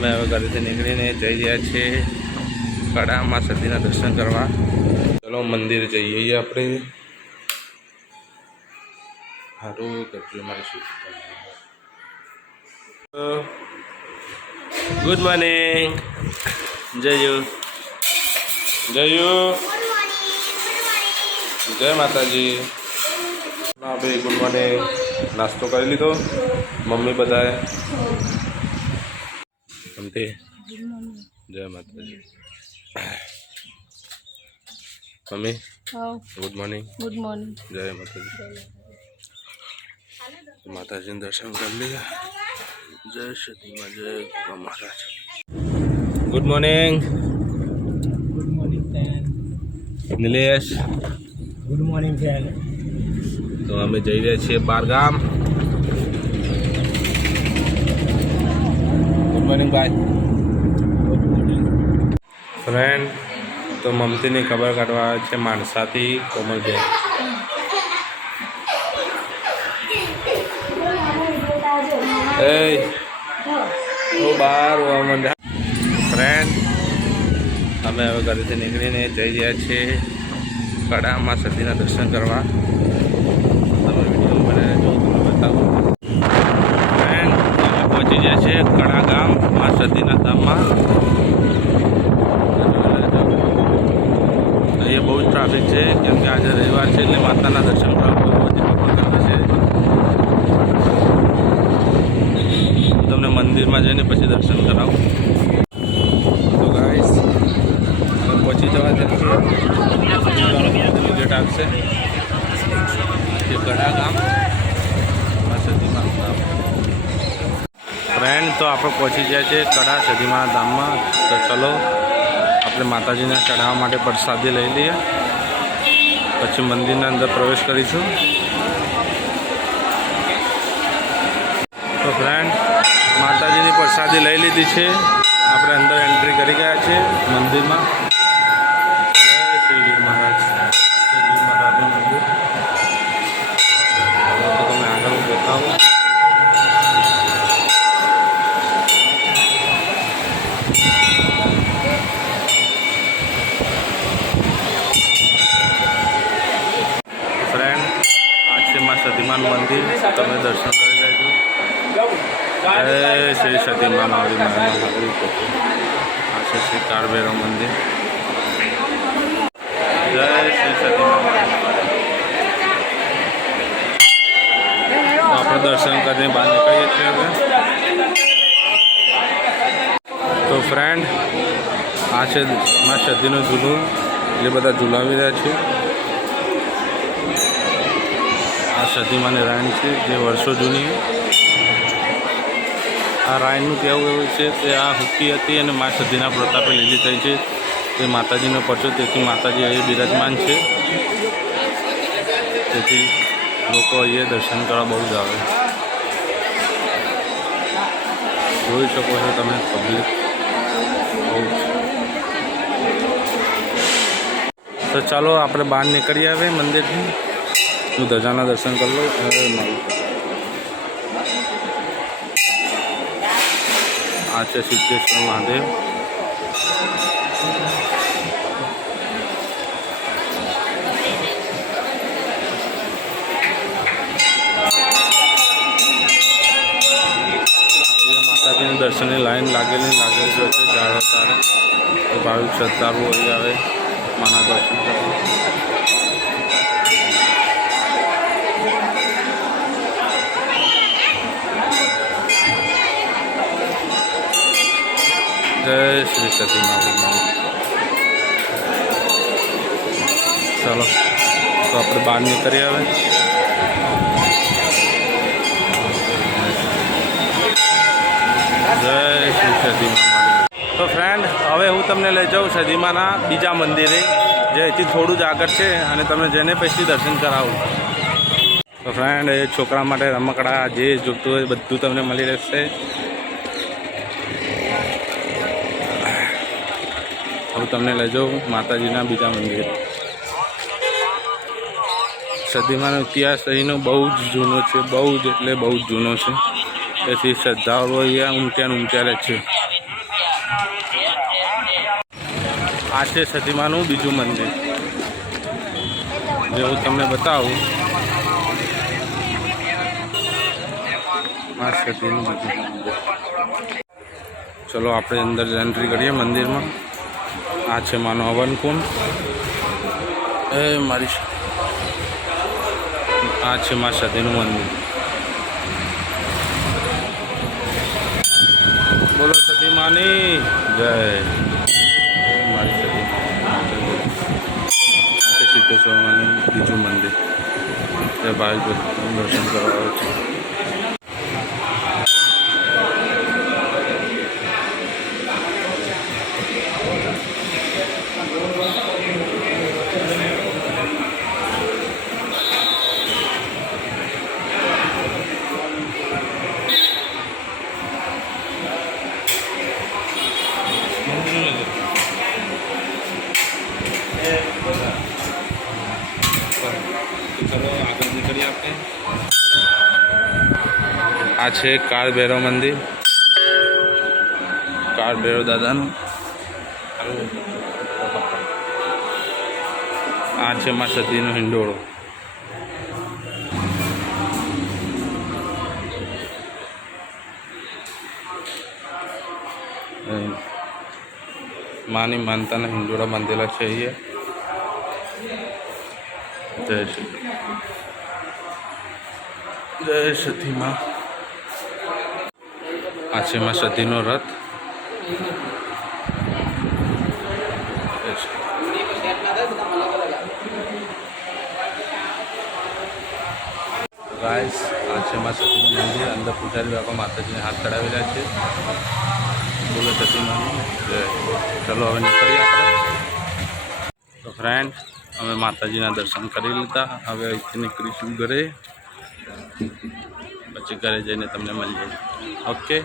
અમે હવે ઘરેથી નીકળીને જઈ રહ્યા છીએ કડામાં સતીના દર્શન કરવા. ચલો મંદિર જઈએ આપણે. સારું કેટલું મારે શું. Good morning જયુ. જય માતાજી. હા ભાઈ ગુડ મોર્નિંગ. નાસ્તો કરી લીધો મમ્મી બધાએ? જય માતાજી. Mummy good morning. Good morning. જય માતાજી. માતાજીને દર્શન કરી લીધા. જય સતીમાં જય Goga Maharaj. Good morning. Good morning friend. Nilesh good morning friend. તો અમે જઈ રહ્યા છીએ બારગામ. ગુડ મોર્નિંગ ભાઈ. Good morning friend. તો મમતીની ખબર કાઢવા આવે છે માણસાથી કોમલબેન. એ બાર ફ્રેન્ડ અમે હવે ઘરેથી નીકળીને જઈ રહ્યા છીએ કડામાં સતીના દર્શન કરવા. તમે વિડીયો બનાવીને જો તમને બતાવું. ફ્રેન્ડ અમે પહોંચી ગયા છીએ કડા ગામ માં સતીના ધામમાં. અહીંયા બહુ જ ટ્રાફિક છે કેમ કે આજે રવિવાર છે એટલે માતાના દર્શન કરવા બહુ બધી પબ્લિક આવે છે. તમને મંદિરમાં જઈને પછી દર્શન કરાવું. તો ગાઈસ અમે પહોંચી જવા જઈએ. ગેટ આવશે એ કડા ગામ સતીમા ધામ. ફ્રેન્ડ તો આપણે પહોંચી ગયા છીએ કડા સતીમા ધામમાં. તો ચલો આપણે માતાજીને ચઢાવવા માટે પ્રસાદી લઈ લઈએ પછી મંદિરના અંદર પ્રવેશ કરીશું. તો ફ્રેન્ડ માતાજીની પ્રસાદી લઈ લીધી છે. આપણે અંદર એન્ટ્રી કરી ગયા છે મંદિરમાં. જય શ્રી ગીર મહારાજ. ગીર મહારાજનું મંદિર. તો તમે આગળ બતાવો. ફ્રેન્ડ આ છે મા સતીમાનું મંદિર. તમે દર્શન કરી લેજો. જય શ્રી સતીમા મારી મહાદેવ. આ છે શ્રી કાળભૈરવ મંદિર. જય શ્રી સતીમા. આપણે દર્શન કરીને બહાર નીકળીએ છીએ હવે. તો ફ્રેન્ડ આ છે મા સતીનું ઝૂલું. જે બધા ઝૂલાવી રહ્યા છે. આ સતીમાની રાણી છે જે વર્ષો જૂની. આ રાણીનું કહેવું એવું છે કે આ હુકી હતી અને મા સતીના પ્રતાપે લીલી થઈ છે. તે માતાજીનો પરચો તેથી માતાજી અહીં બિરાજમાન છે. તેથી લોકો અહીંયા દર્શન કરવા બહુ જ આવે. જોઈ શકો છો તમે પબ્લિક બહુ. તો ચાલો આપણે બહાર નીકળી આવે મંદિરથી. હું ધજાના દર્શન કરી લઉં. આ છે સિદ્ધેશ્વર મહાદેવ. માતાજીના દર્શનની લાઈન લાગેલી છે. ઝાડો તારે ભાવિક શ્રદ્ધાળુઓ અહીં આવે માના દર્શન કરવા. જય શ્રી સતી માતા. ચાલો તો આપણે બહાર નીકળી આવે. જય શ્રી સતીમા. તો ફ્રેન્ડ હવે હું તમને લઈ જાઉં સતીમાના બીજા મંદિરે જે અહીંથી થોડું જ આગળ છે અને તમને જઈને પછી દર્શન કરાવું. તો ફ્રેન્ડ એ છોકરા માટે રમકડા જે જોઈતું હોય બધું તમને મળી રહેશે. હું તમને લઈ જાઉં માતાજીના બીજા મંદિર. સતીમાનો ઇતિહાસ અહીંનો બહુ જ જૂનો છે. બહુ જ એટલે બહુ જ જૂનો છે. તેથી શ્રદ્ધાળુઓ અહીંયા ઉમટ્યા રહે છે. આ છે સતીમાનું બીજું મંદિર, જે હું તમને બતાવું. આ સતીનું બીજું મંદિર. ચલો આપણે અંદર એન્ટ્રી કરીએ મંદિરમાં. આ છે માનો હવન કુંડ. મારી આ છે મા સતીનું મંદિર. બોલો સતી માની જય. મારી સતી સિદ્ધેશ્વર માનું બીજું મંદિર, જે ભાઈ દર્શન કરવા આવે છે. ચલો આગળ નીકળીએ આપણે. આ છે કાળ ભૈરવ મંદિર, કાળ ભૈરવ દાદાનું. આ છે મા સતીનો હિંડોળો. માની માનતાના હિંડોળા બાંધેલા છે અહીંયા. જય શ્રી જય સતી માં. આ છે માં સતીનો રથ. ગાઈસ, આ છે માં સતીનું મંદિર. અંદર પૂજારી બાપા માતાજીને હાથ ચડાવેલા છે. બોલો સતી માની જય. ચલો હવે નીકળીએ આપણે. તો ફ્રેન્ડ, અમે માતાજીના દર્શન કરી લીધા. હવે અહીંથી નીકળીશું ઘરે. પછી ઘરે જઈને તમને મળીએ. ઓકે.